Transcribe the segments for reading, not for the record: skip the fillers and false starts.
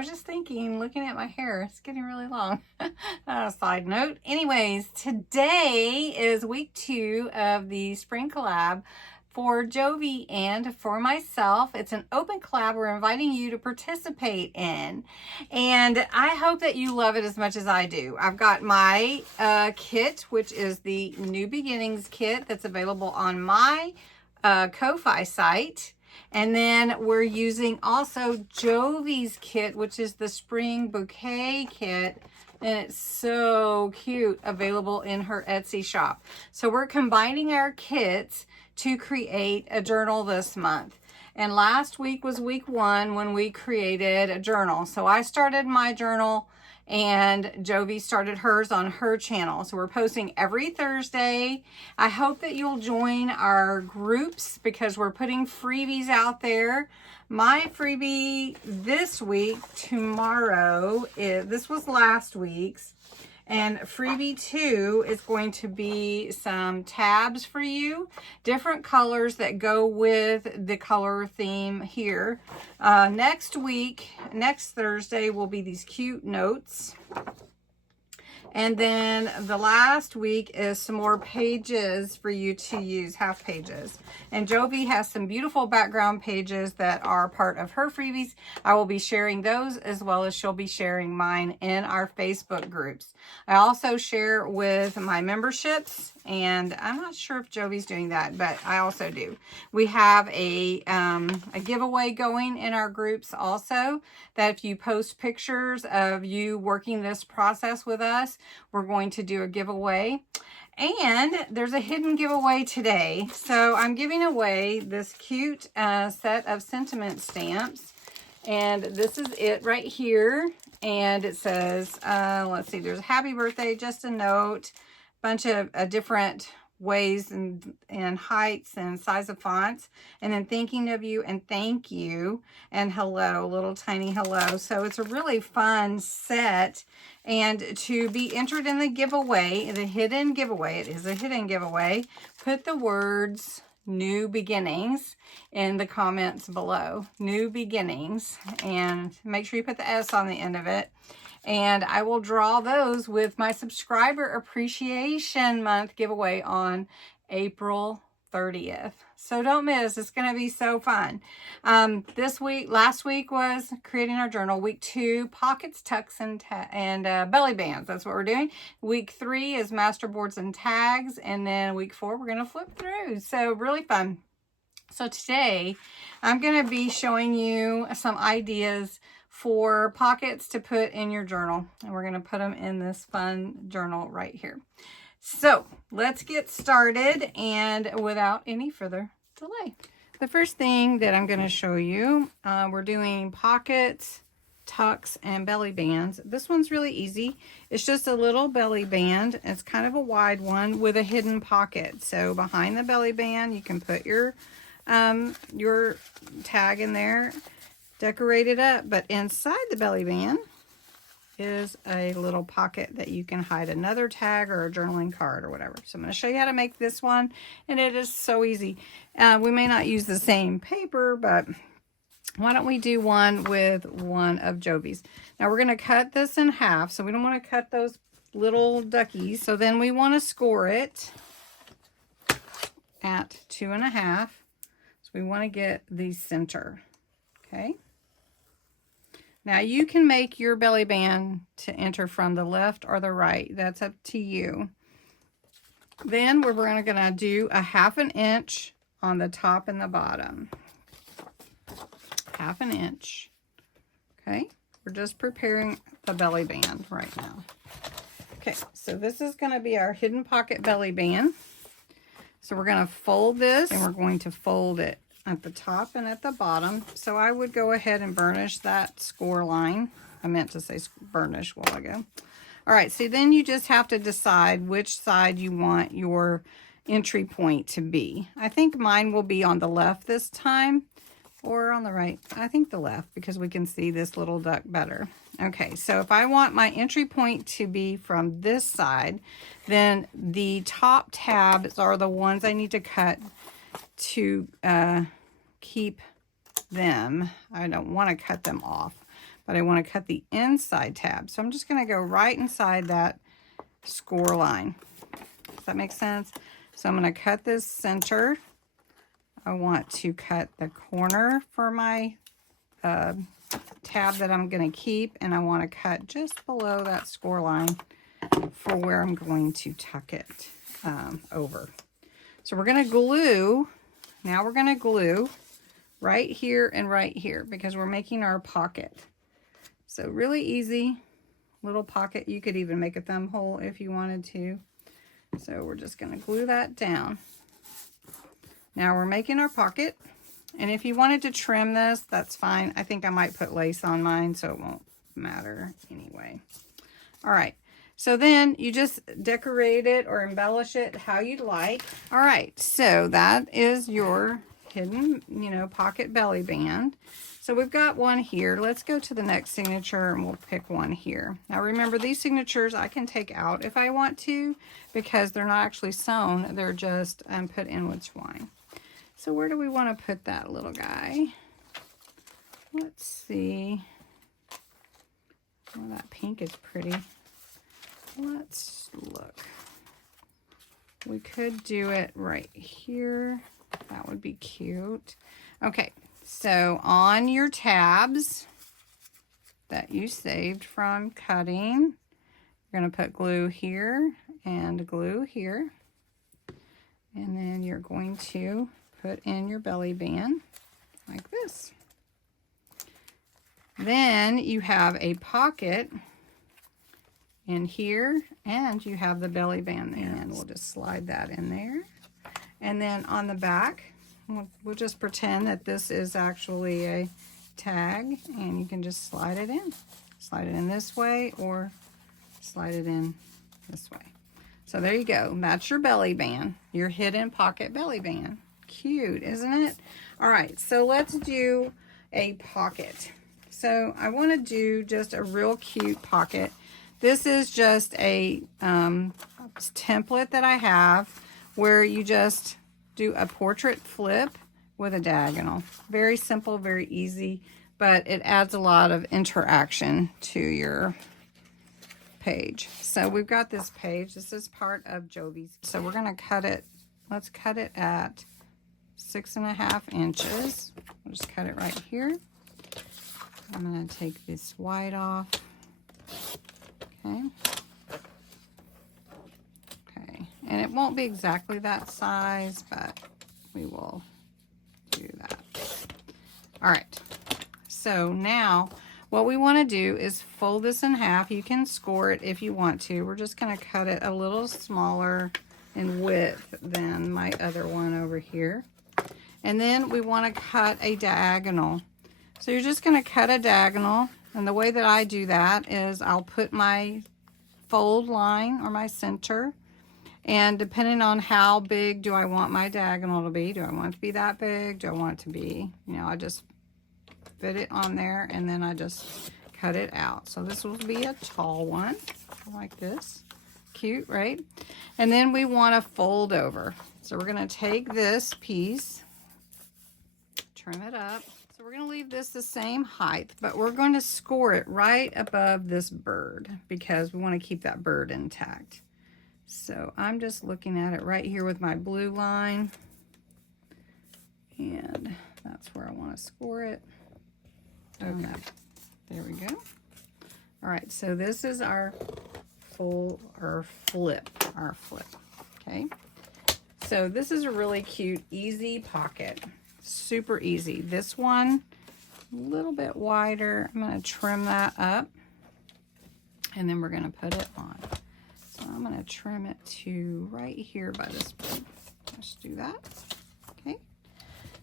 was just thinking, looking at my hair, it's getting really long. Side note. Anyways, today is week 2 of the spring collab for Jovi and for myself. It's an open collab we're inviting you to participate in. And I hope that you love it as much as I do. I've got my kit, which is the New Beginnings kit that's available on my Ko-Fi site. And then we're using also Jovi's kit, which is the spring bouquet kit. And it's so cute, available in her Etsy shop. So we're combining our kits to create a journal this month. And last week was week 1 when we created a journal. So I started my journal and Jovi started hers on her channel. So we're posting every Thursday. I hope that you'll join our groups because we're putting freebies out there. My freebie this week, tomorrow, this was last week's. And freebie 2 is going to be some tabs for you, different colors that go with the color theme here. Next week, next Thursday, will be these cute notes. And then the last week is some more pages for you to use, half pages. And Jovi has some beautiful background pages that are part of her freebies. I will be sharing those as well as she'll be sharing mine in our Facebook groups. I also share with my memberships, and I'm not sure if Jovi's doing that, but I also do. We have a giveaway going in our groups also, that if you post pictures of you working this process with us, we're going to do a giveaway. And there's a hidden giveaway today. So I'm giving away this cute set of sentiment stamps. And this is it right here. And it says, let's see, there's a happy birthday, just a note, bunch of different ways and heights and size of fonts, and then thinking of you and thank you and hello, little tiny hello. So it's a really fun set. And to be entered in the giveaway, the hidden giveaway, it is a hidden giveaway, put the words New Beginnings in the comments below. New Beginnings, and make sure you put the S on the end of it. And I will draw those with my Subscriber Appreciation Month giveaway on April 30th. So don't miss. It's going to be so fun. Last week was creating our journal. Week 2, pockets, tucks, and belly bands. That's what we're doing. Week 3 is masterboards and tags. And then week 4, we're going to flip through. So really fun. So today, I'm going to be showing you some ideas for pockets to put in your journal. And we're going to put them in this fun journal right here. So let's get started, and without any further delay. The first thing that I'm going to show you, we're doing pockets, tucks, and belly bands. This one's really easy. It's just a little belly band. It's kind of a wide one with a hidden pocket. So behind the belly band, you can put your tag in there, decorate it up, but inside the belly band is a little pocket that you can hide another tag or a journaling card or whatever. So I'm going to show you how to make this one, and it is so easy. We may not use the same paper, but why don't we do one with one of Jovi's? Now we're going to cut this in half, so we don't want to cut those little duckies. So then we want to score it at 2.5. So we want to get the center. Okay. Now you can make your belly band to enter from the left or the right. That's up to you. Then we're going to do a 1/2 inch on the top and the bottom. 1/2 inch. Okay. We're just preparing the belly band right now. Okay. So this is going to be our hidden pocket belly band. So we're going to fold this, and we're going to fold it at the top and at the bottom. So I would go ahead and burnish that score line. I meant to say burnish a while ago. All right, so then you just have to decide which side you want your entry point to be. I think mine will be on the left this time, or on the right. I think the left, because we can see this little duck better. Okay, so if I want my entry point to be from this side, then the top tabs are the ones I need to cut to keep them. I don't want to cut them off, but I want to cut the inside tab. So I'm just going to go right inside that score line. Does that make sense? So I'm going to cut this center. I want to cut the corner for my tab that I'm going to keep, and I want to cut just below that score line for where I'm going to tuck it over. So we're going to glue, now we're going to glue right here and right here because we're making our pocket. So really easy little pocket. You could even make a thumb hole if you wanted to. So we're just going to glue that down. Now we're making our pocket. And if you wanted to trim this, that's fine. I think I might put lace on mine, so it won't matter anyway. All right. So then you just decorate it or embellish it how you'd like. All right. So that is your hidden, pocket belly band. So we've got one here. Let's go to the next signature and we'll pick one here. Now remember, these signatures I can take out if I want to because they're not actually sewn. They're just put in with twine. So where do we want to put that little guy? Let's see. Oh, that pink is pretty. Let's look. We could do it right here. That would be cute. Okay, so on your tabs that you saved from cutting, you're going to put glue here and glue here. And then you're going to put in your belly band like this. Then you have a pocket in here and you have the belly band there. And we'll just slide that in there. And then on the back, we'll just pretend that this is actually a tag and you can just slide it in. Slide it in this way or slide it in this way. So there you go. That's your belly band, your hidden pocket belly band. Cute, isn't it? All right, so let's do a pocket. So I want to do just a real cute pocket. This is just a template that I have where you just do a portrait flip with a diagonal. Very simple, very easy, but it adds a lot of interaction to your page. So we've got this page. This is part of Jovi's. So we're going to cut it. Let's cut it at 6.5 inches. We'll just cut it right here. I'm going to take this white off. Okay. Okay. And it won't be exactly that size, but we will do that. All right. So now what we want to do is fold this in half. You can score it if you want to. We're just going to cut it a little smaller in width than my other one over here. And then we want to cut a diagonal. So you're just going to cut a diagonal. And the way that I do that is I'll put my fold line or my center. And depending on how big do I want my diagonal to be, do I want it to be that big? Do I want it to be, I just fit it on there and then I just cut it out. So this will be a tall one like this. Cute, right? And then we want to fold over. So we're going to take this piece, trim it up. So we're going to leave this the same height, but we're going to score it right above this bird because we want to keep that bird intact. So I'm just looking at it right here with my blue line, and that's where I want to score it. Okay, there we go. All right, so this is our flip. Okay, so this is a really cute, easy pocket. Super easy. This one, a little bit wider. I'm going to trim that up, and then we're going to put it on. So I'm going to trim it to right here by this point. Let's do that. Okay.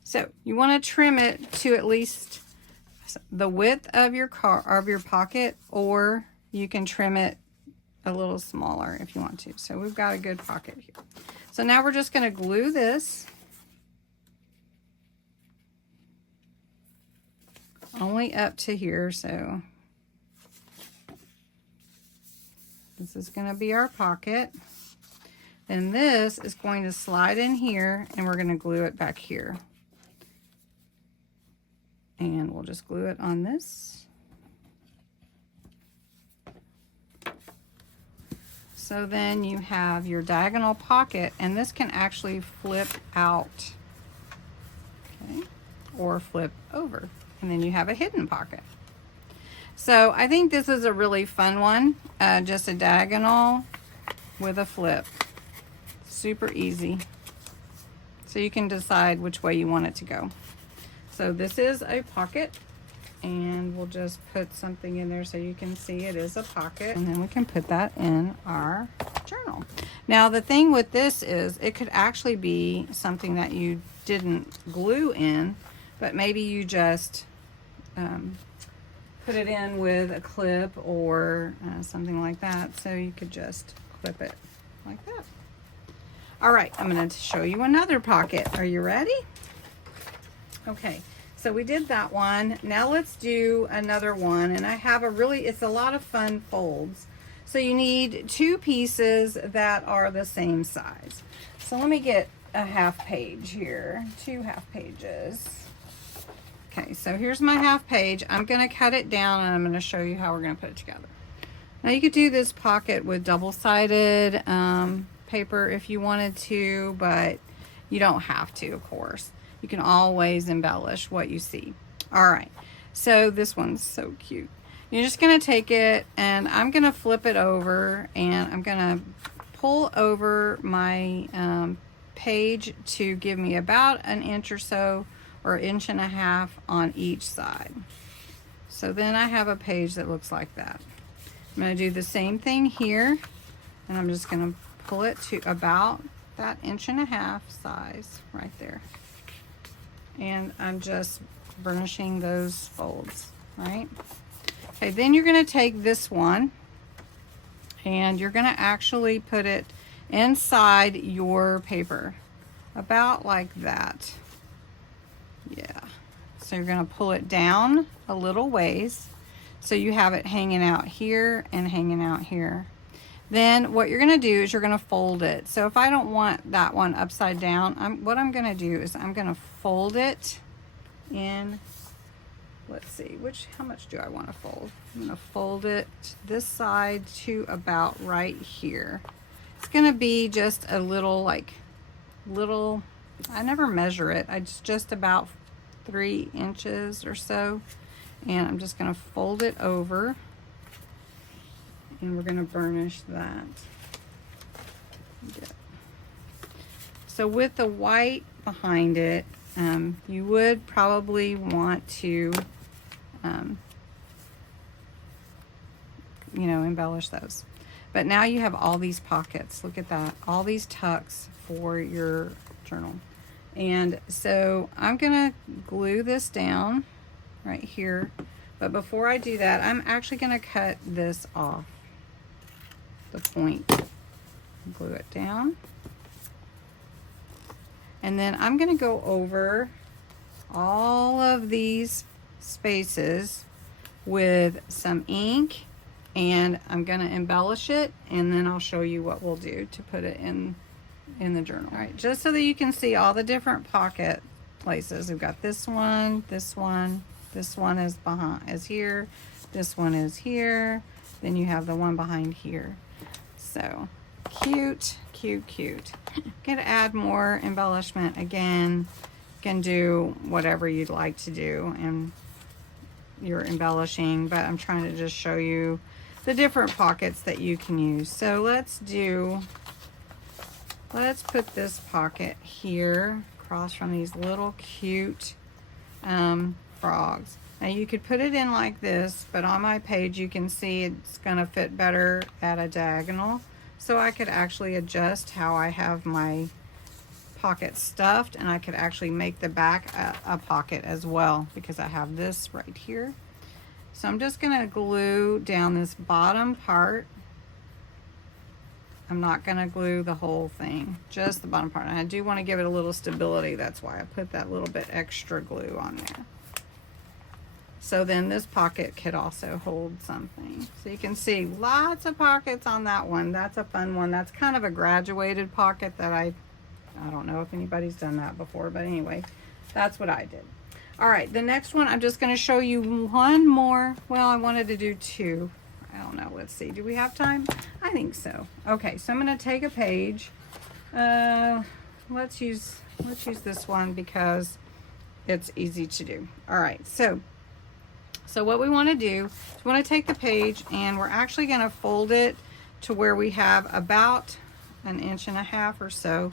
So you want to trim it to at least the width of your pocket, or you can trim it a little smaller if you want to. So we've got a good pocket here. So now we're just going to glue this only up to here. So this is going to be our pocket. And this is going to slide in here, and we're going to glue it back here. And we'll just glue it on this. So then you have your diagonal pocket, and this can actually flip out, okay, or flip over, and then you have a hidden pocket. So I think this is a really fun one, just a diagonal with a flip. Super easy. So you can decide which way you want it to go. So this is a pocket, and we'll just put something in there so you can see it is a pocket, and then we can put that in our journal. Now the thing with this is it could actually be something that you didn't glue in, but maybe you just put it in with a clip or something like that, so you could just clip it like that. All right, I'm going to show you another pocket. Are you ready? Okay, so we did that one. Now let's do another one, and I have it's a lot of fun folds. So you need 2 pieces that are the same size. So let me get a half page here, 2 half pages. Okay, so here's my half page. I'm going to cut it down, and I'm going to show you how we're going to put it together. Now you could do this pocket with double-sided paper if you wanted to, but you don't have to, of course. You can always embellish what you see. All right, so this one's so cute. You're just going to take it, and I'm going to flip it over, and I'm going to pull over my page to give me about an inch or so, or 1.5 inches on each side. So then I have a page that looks like that. I'm going to do the same thing here, and I'm just going to pull it to about that 1.5 inch size right there. And I'm just burnishing those folds, right? Okay, then you're going to take this one, and you're going to actually put it inside your paper, about like that. Yeah, so you're going to pull it down a little ways so you have it hanging out here and hanging out here. Then what you're going to do is you're going to fold it. So if I don't want that one upside down, what I'm going to do is I'm going to fold it in, let's see, how much do I want to fold? I'm going to fold it this side to about right here. It's going to be just a little, I never measure it. It's just about 3 inches or so. And I'm just going to fold it over, and we're going to burnish that. So with the white behind it, you would probably want to, embellish those. But now you have all these pockets. Look at that. All these tucks for your journal. And so I'm going to glue this down right here. But before I do that, I'm actually going to cut this off, the point. Glue it down. And then I'm going to go over all of these spaces with some ink, and I'm going to embellish it, and then I'll show you what we'll do to put it in the journal. All right, just so that you can see all the different pocket places. We've got this one, this one is here, this one is here, then you have the one behind here. So cute, cute, cute. You can add more embellishment. Again, you can do whatever you'd like to do, and you're embellishing, but I'm trying to just show you the different pockets that you can use. So let's put this pocket here across from these little cute frogs. Now you could put it in like this, but on my page you can see it's going to fit better at a diagonal. So I could actually adjust how I have my pocket stuffed, and I could actually make the back a pocket as well, because I have this right here. So I'm just going to glue down this bottom part. I'm not going to glue the whole thing, just the bottom part. And I do want to give it a little stability. That's why I put that little bit extra glue on there. So then this pocket could also hold something. So you can see lots of pockets on that one. That's a fun one. That's kind of a graduated pocket that I don't know if anybody's done that before, but anyway, that's what I did. All right, the next one, I'm just going to show you one more. Well, I wanted to do two. I don't know. Let's see. Do we have time? I think so. Okay, so I'm going to take a page. Let's use this one because it's easy to do. All right, so what we want to do is we want to take the page and we're actually going to fold it to where we have about 1.5 inches or so,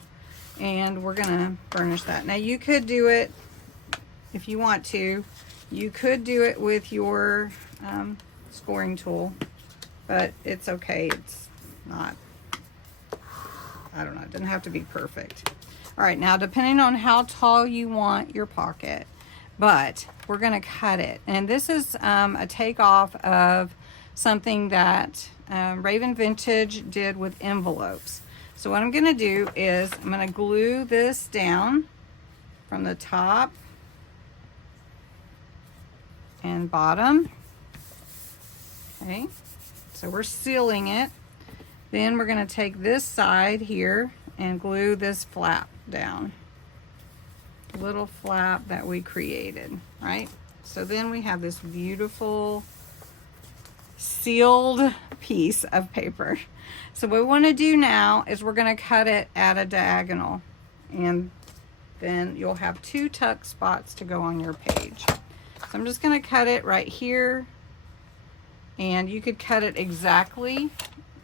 and we're going to burnish that. Now you could do it if you want to. You could do it with your scoring tool, but it's okay. It's not, I don't know, it doesn't have to be perfect. All right, now depending on how tall you want your pocket, but we're gonna cut it. And this is a takeoff of something that Raven Vintage did with envelopes. So what I'm gonna do is I'm gonna glue this down from the top and bottom. Okay, so we're sealing it. Then we're going to take this side here and glue this flap down. The little flap that we created, right? So then we have this beautiful sealed piece of paper. So what we want to do now is we're going to cut it at a diagonal, and then you'll have 2 tuck spots to go on your page. So I'm just going to cut it right here, and you could cut it exactly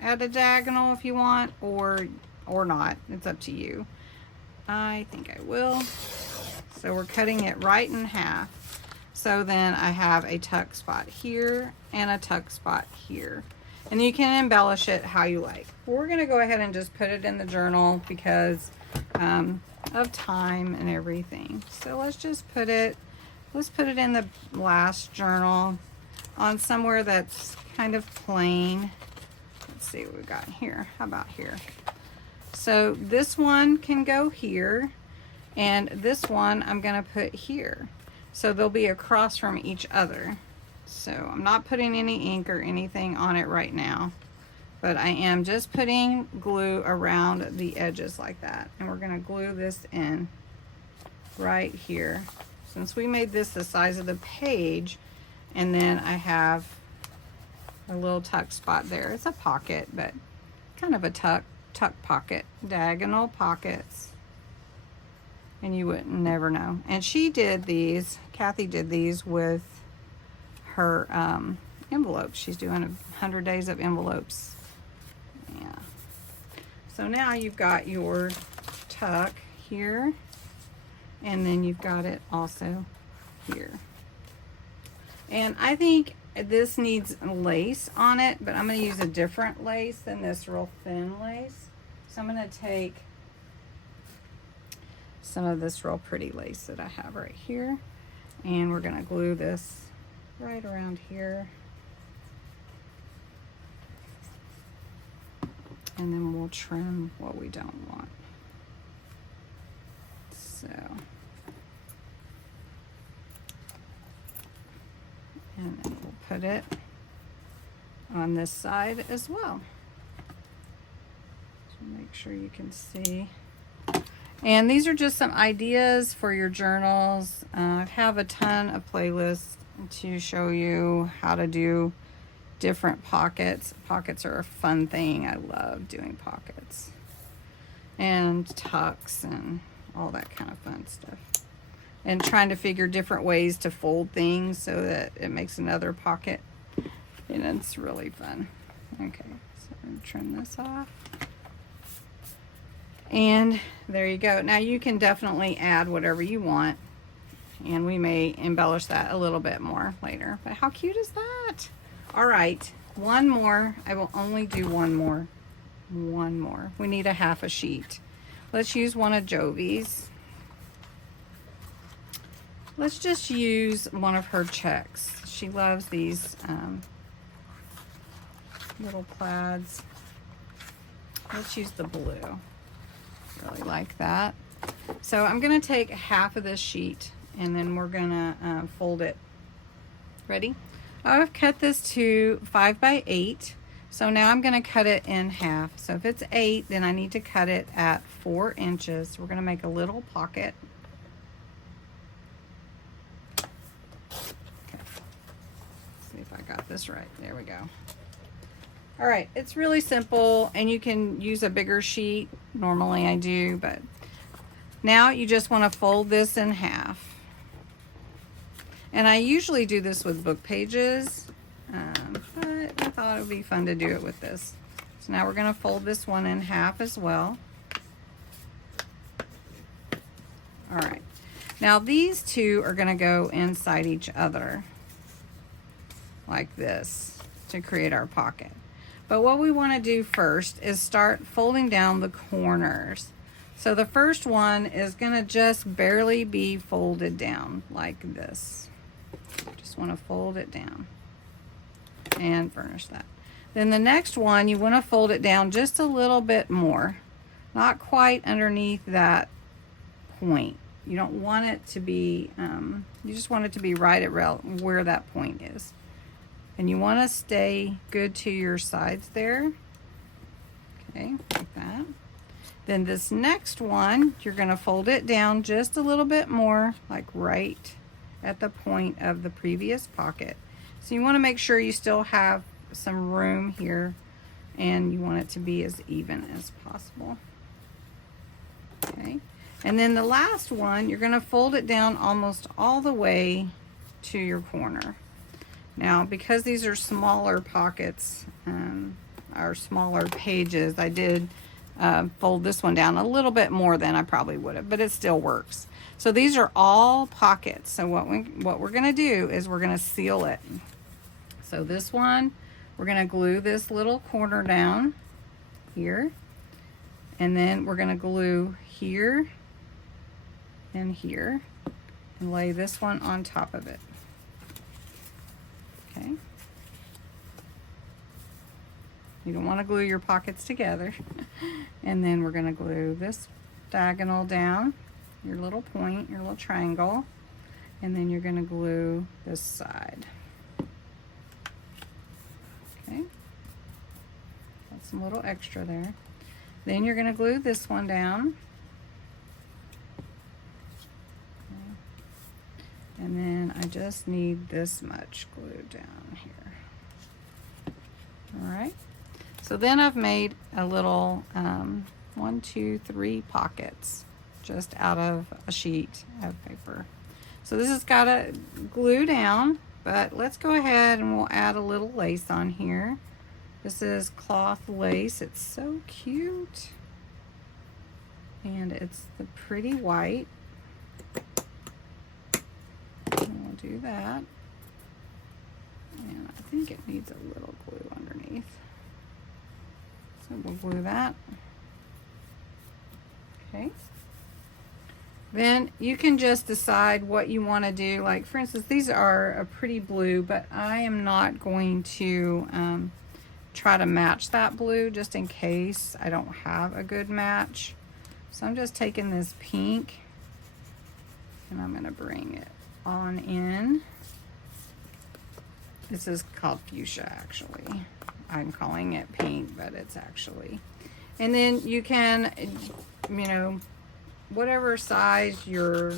at a diagonal if you want, or not. It's up to you. I think I will. So we're cutting it right in half. So then I have a tuck spot here and a tuck spot here. And you can embellish it how you like. We're gonna go ahead and just put it in the journal because of time and everything. So let's put it in the last journal on somewhere that's kind of plain. Let's see what we got here. How about here? So this one can go here, and this one I'm gonna put here. So they'll be across from each other. So I'm not putting any ink or anything on it right now, but I am just putting glue around the edges like that. And we're gonna glue this in right here. Since we made this the size of the page, and then I have a little tuck spot there. It's a pocket, but kind of a tuck pocket, diagonal pockets. And you would never know. And she did these, Kathy did these with her envelopes. She's doing 100 days of envelopes. Yeah. So now you've got your tuck here, and then you've got it also here. And I think this needs lace on it, but I'm going to use a different lace than this real thin lace. So I'm going to take some of this real pretty lace that I have right here, and we're going to glue this right around here. And then we'll trim what we don't want. So, and then we'll put it on this side as well. So make sure you can see. And these are just some ideas for your journals. I have a ton of playlists to show you how to do different pockets. Pockets are a fun thing. I love doing pockets and tucks and all that kind of fun stuff. And trying to figure different ways to fold things so that it makes another pocket. And it's really fun. Okay, so I'm going to trim this off. And there you go. Now you can definitely add whatever you want, and we may embellish that a little bit more later. But how cute is that? All right, one more. I will only do one more. One more. We need a half a sheet. Let's use one of Jovi's. Let's just use one of her checks. She loves these little plaids. Let's use the blue. Really like that. So I'm going to take half of this sheet, and then we're going to fold it. Ready? I've cut this to 5 by 8. So now I'm going to cut it in half. So if it's 8, then I need to cut it at 4 inches. We're going to make a little pocket. Okay. See if I got this right. There we go. All right, it's really simple, and you can use a bigger sheet. Normally I do, but now you just want to fold this in half. And I usually do this with book pages, but I thought it would be fun to do it with this. So now we're going to fold this one in half as well. All right, now these two are going to go inside each other like this to create our pocket. But what we want to do first is start folding down the corners. So the first one is going to just barely be folded down like this. Just want to fold it down and furnish that. Then the next one, you want to fold it down just a little bit more, not quite underneath that point. You don't want it to be, you just want it to be right at where that point is. And you want to stay good to your sides there. Okay, like that. Then this next one, you're going to fold it down just a little bit more, like right at the point of the previous pocket. So you want to make sure you still have some room here, and you want it to be as even as possible. Okay, and then the last one, you're going to fold it down almost all the way to your corner. Now, because these are smaller pockets, or smaller pages, I did fold this one down a little bit more than I probably would have, but it still works. So these are all pockets. So what we're going to do is we're going to seal it. So this one, we're going to glue this little corner down here, and then we're going to glue here and here, and lay this one on top of it. Okay. You don't want to glue your pockets together. And then we're going to glue this diagonal down, your little point, your little triangle, and then you're going to glue this side. Okay. Got some little extra there. Then you're going to glue this one down. And then I just need this much glue down here. All right. So then I've made a little 1, 2, 3 pockets just out of a sheet of paper. So this has got to glue down, but let's go ahead and we'll add a little lace on here. This is cloth lace. It's so cute. And it's the pretty white. And we'll do that. And I think it needs a little glue underneath. So we'll glue that. Okay. Then you can just decide what you want to do. Like, for instance, these are a pretty blue, but I am not going to try to match that blue just in case I don't have a good match. So I'm just taking this pink and I'm going to bring it on in. This is called fuchsia, actually. I'm calling it pink, but it's actually. And then you can, you know, whatever size your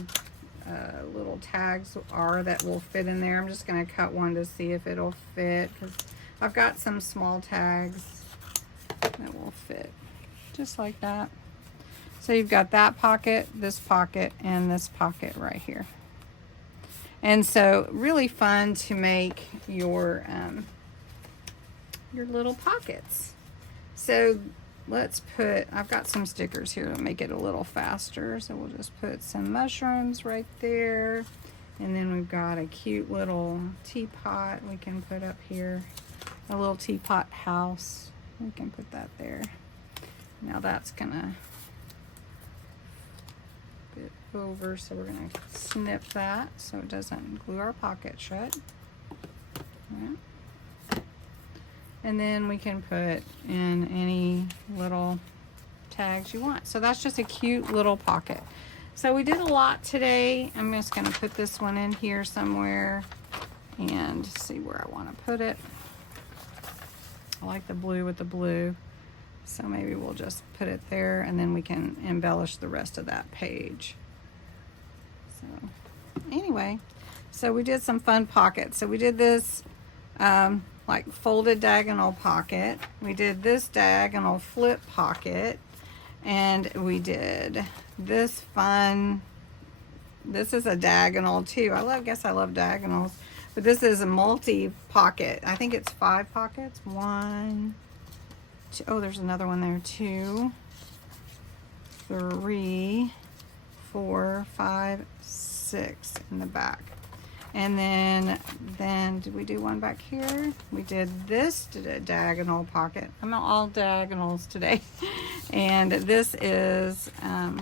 little tags are that will fit in there. I'm just going to cut one to see if it'll fit, because I've got some small tags that will fit just like that. So you've got that pocket, and this pocket right here. And so really fun to make your little pockets. So let's put, I've got some stickers here to make it a little faster. So we'll just put some mushrooms right there. And then we've got a cute little teapot we can put up here. A little teapot house. We can put that there. Now that's gonna fit over, so we're gonna snip that so it doesn't glue our pocket shut. Right. And then we can put in any little tags you want. So that's just a cute little pocket. So we did a lot today. I'm just gonna put this one in here somewhere and see where I wanna put it. I like the blue with the blue. So maybe we'll just put it there, and then we can embellish the rest of that page. So anyway, so we did some fun pockets. So we did this like folded diagonal pocket. We did this diagonal flip pocket, and we did this fun, this is a diagonal too. Guess I love diagonals, but this is a multi pocket. I think it's 5 pockets. 1, 2, oh, there's another one there. 2, 3, 4, 5, 6 in the back. And then did we do one back here? We did this diagonal pocket. I'm all diagonals today. And this is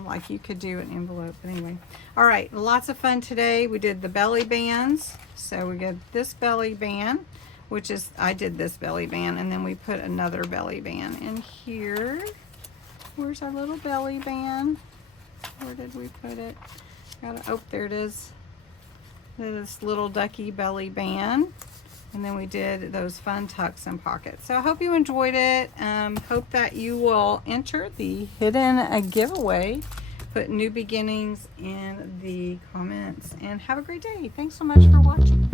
like you could do an envelope, but anyway. All right, lots of fun today. We did the belly bands. So we did this belly band, which is, I did this belly band, and then we put another belly band in here. Where's our little belly band? Where did we put it? Oh, there it is. This little ducky belly band, and then we did those fun tucks and pockets. So I hope you enjoyed it. Hope that you will enter the hidden giveaway. Put new beginnings in the comments, and have a great day. Thanks so much for watching.